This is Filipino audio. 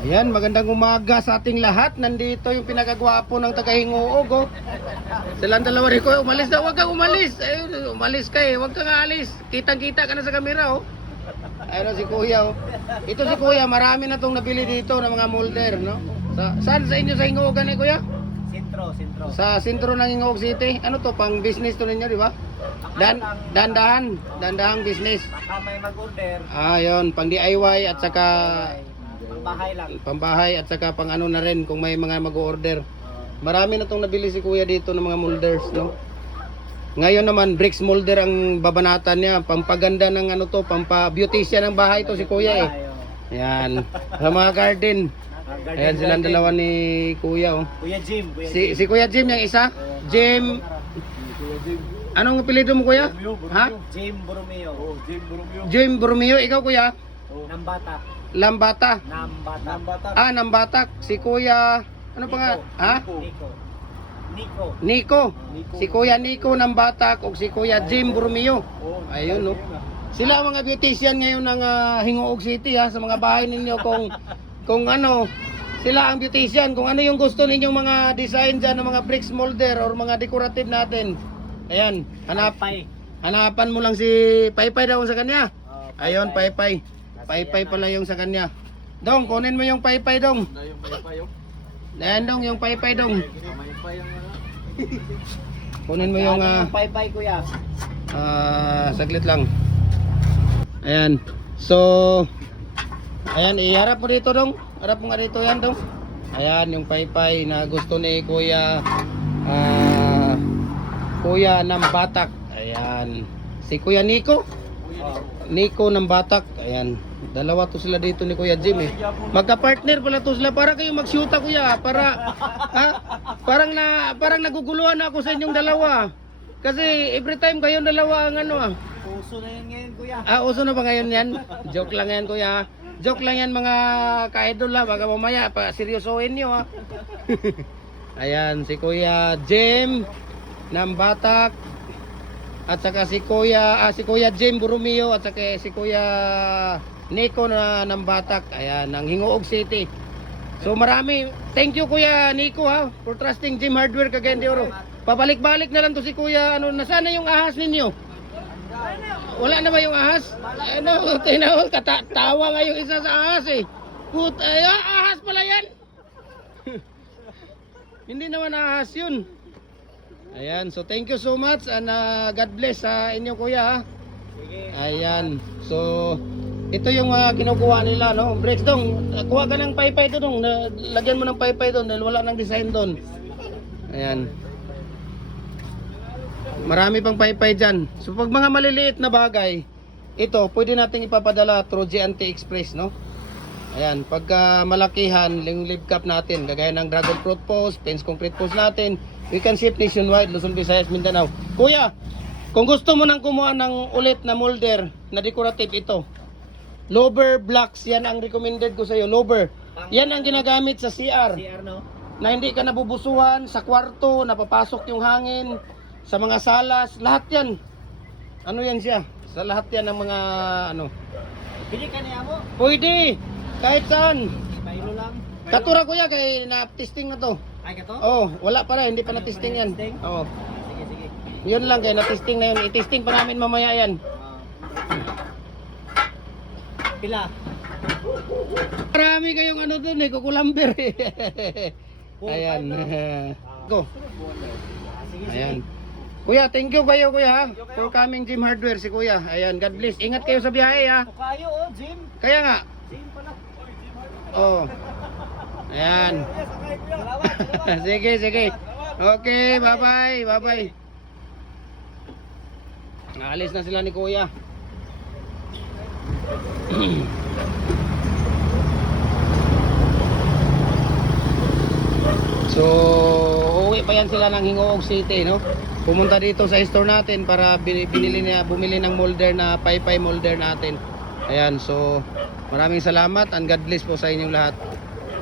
Ayan, magandang umaga sa ating lahat. Nandito yung pinakagwapo ng taga-Hinguog, oh. Silang dalawa rin ko, umalis na, huwag kang umalis. Ayun, umalis ka eh, huwag kang aalis. Kitang-kita ka na sa kamera, oh. Ayun si Kuya, oh. Ito si Kuya, marami na tong nabili dito ng mga molder, no? Saan sa inyo sa Hinguog ni Kuya? Sentro. Sa sentro ng Hinguog City. Ano to, pang business to ninyo, di ba? Dandahang business. Baka may mag-order. Yun, pang DIY at saka Pambahay lang. pambahay at saka pang ano na rin kung may mga mag-order. Marami na tong nabili si Kuya dito ng mga molders, no? Ngayon naman bricks molder ang babanatan niya, pampaganda ng ano to, pampa-beautician ng bahay to si Kuya eh. Yan, sa mga garden. Ayan silang dalawa ni Kuya, oh. Kuya Jim. Si Kuya Jim yung isa. Jim. Anong apelyido mo, Kuya? Ha? Jim Borromeo. Jim Borromeo, ikaw Kuya? Nambata. Lambata. Nambata. Nambatak. Si Kuya, ano pa nga? Ha? Nico. Si Kuya Nico Nambatak o si Kuya Jim Borromeo. Ayun, no. Sila ang mga beautician ngayon ng Hinguog City, ha, sa mga bahay ninyo kung ano, sila ang beautician kung ano yung gusto ninyong mga design diyan ng mga bricks molder or mga decorative natin. Ayan, hanapan mo lang si Paypay daw sa kanya. Ayun, Paypay. Paypay pala yung sa kanya. Dong, kunin mo yung Paypay, Dong. Ayan, Dong, yung Paypay, Dong. Kunin mo yung Paypay, Kuya. saglit lang. Ayan. So, ayan, iharap mo dito, Dong. Harap mo nga dito yan, Dong. Ayan, yung Paypay na gusto ni Kuya Kuya Nambatak. Ayan. Si Kuya Nico. Nico Nambatak. Ayan. Dalawa to sila dito ni Kuya Jim eh. Magka-partner pala to sila. Para kayong mag-shoota, Kuya. Para parang naguguluhan ako sa inyong dalawa. Kasi every time kayong dalawa ang ano Uso na yan ngayon, Kuya. uso na ba ngayon yan? Joke lang yan, Kuya. Joke lang yan mga ka-idol ha. Baka mamaya pa seryosohin nyo ha. Ayan, si Kuya Jim Nambatak. At saka si Kuya Jim Borromeo at saka si Kuya Nico na Nambatak. Ayan, ng Hinguog City. So marami. Thank you Kuya Nico ha for trusting Jim Hardware Cagayan de Oro. Pabalik-balik na lang to si Kuya. Nasaan na yung ahas ninyo? Wala na ba yung ahas? Ano, tinawag tawa nga yung isa sa ahas eh. Ahas pala yan. Hindi naman ahas yun. Ayan, so thank you so much and God bless sa inyo Kuya ha. Ayan, so ito yung kinukuha nila, no? Bricks dong, kuha ka ng paypay doon, lagyan mo ng paypay doon dahil wala nang design doon. Ayan. Marami pang paypay dyan. So pag mga maliliit na bagay, ito pwede nating ipapadala through G&T Express, no? Ayan, pagka malakihan, yung live cap natin, gagaya ng dragon fruit post, fence concrete post natin, we can ship nationwide, Luzon, Visayas, Mindanao. Kuya, kung gusto mo nang kumuha ng ulit na molder na decorative ito, Lover blocks, yan ang recommended ko sa iyo, Lover. Yan ang ginagamit sa CR. no? Na hindi ka nabubusuhan sa kwarto, napapasok yung hangin, sa mga salas, lahat yan. Ano yan siya? Sa lahat yan ng mga ano. Bili ka niya mo? Pwede, kahit saan. Mayro lang. Katura Kuya, kay na-testing na to. Ay ka to? Oh, wala pa rin, hindi pa na-testing yan. Oo. Sige. Yun lang kay na-testing na yun. I-testing pa namin mamaya yan. Pila? Marami kayong ano dun eh, kukulamber eh. Ayan. Go. Ayan. Kuya, thank you kayo Kuya ha, for coming Jim Hardware si Kuya. Ayan, God bless. Ingat kayo sa biyahe ha. Kayo Jim. Kaya nga. Jim pala. Oh. Ayan. Sige. Okay, bye-bye. Naalis na sila ni Kuya. So, uwi pa yan sila ng Hinguog City, no? Pumunta dito sa store natin para bumili ng molder na paypay molder natin. Ayan, so maraming salamat and God bless po sa inyong lahat.